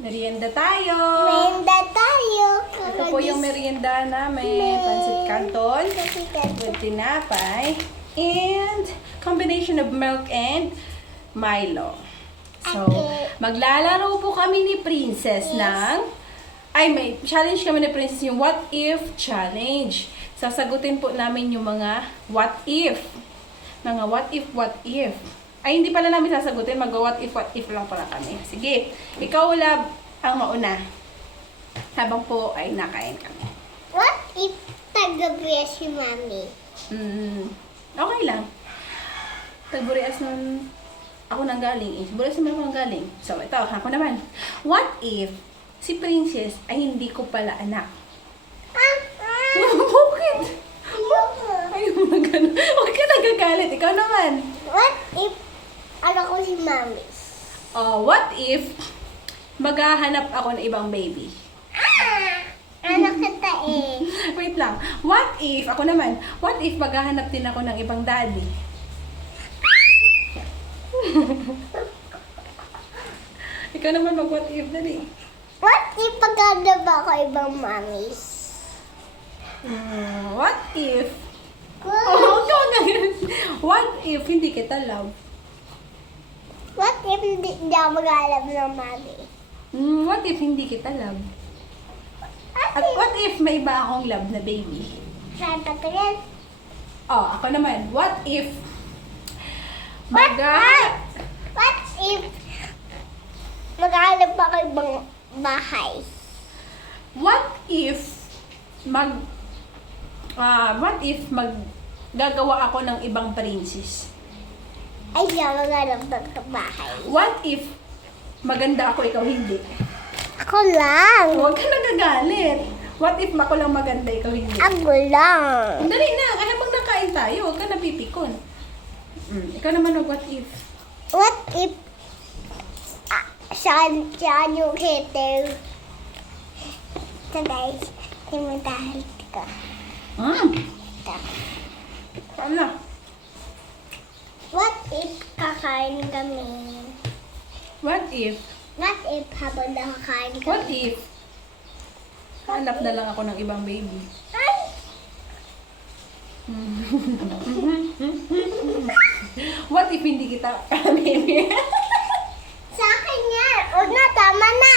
Merienda tayo! Merienda tayo. Ito po yung merienda namin. Pancit canton with tinapay and combination of milk and Milo. So, maglalaro po kami ni Princess ng... may challenge kami ni Princess yung What If Challenge. Sasagutin po namin yung mga what if. Mga what if. Ay, hindi pala namin sasagutin. Mag-what if lang pala kami. Sige, ikaw Lab ang mauna. Habang po ay nakain kami. What if tagabi si Mami? Okay lang. Tagburias nun ako nang galing. Burias naman ako nang galing. So, ito, ako naman. What if si Princess ay hindi ko pala anak? Bakit? Ayaw na gano'n. Huwag ka nagagalit. Ikaw naman. What if ano ko si Mami? What if maghahanap ako ng ibang baby? Anak kita eh. Wait lang. What if, ako naman, what if maghahanap din ako ng ibang daddy? Ikaw naman mag-what if dali. What if pagkada ba ako ibang Mami? What if? What if hindi kita love? What if hindi ako mag-alab ng Mami? What if hindi kita love? At what if may iba akong love na baby? Saan patingin? Ako naman. What if What if mag-alab ako ibang bahay? What if gagawa ako ng ibang princess? Ay, siya mag-alab ng bahay. What if maganda ako, ikaw hindi? Ako lang. Huwag ka nagagalit. What if ako lang maganda, ikaw hindi? Ako lang. Dali na, kaya mag nakain tayo. Huwag ka napipikon. Ikaw naman what if? What if saan yung hater? So guys, timutahan ka. Ano? What if kakain kami? What if? What if habang nakakain kami? What if? Hanap na lang ako ng ibang baby. Ay! What if hindi kita baby? Sa akin yan! O na, tama na!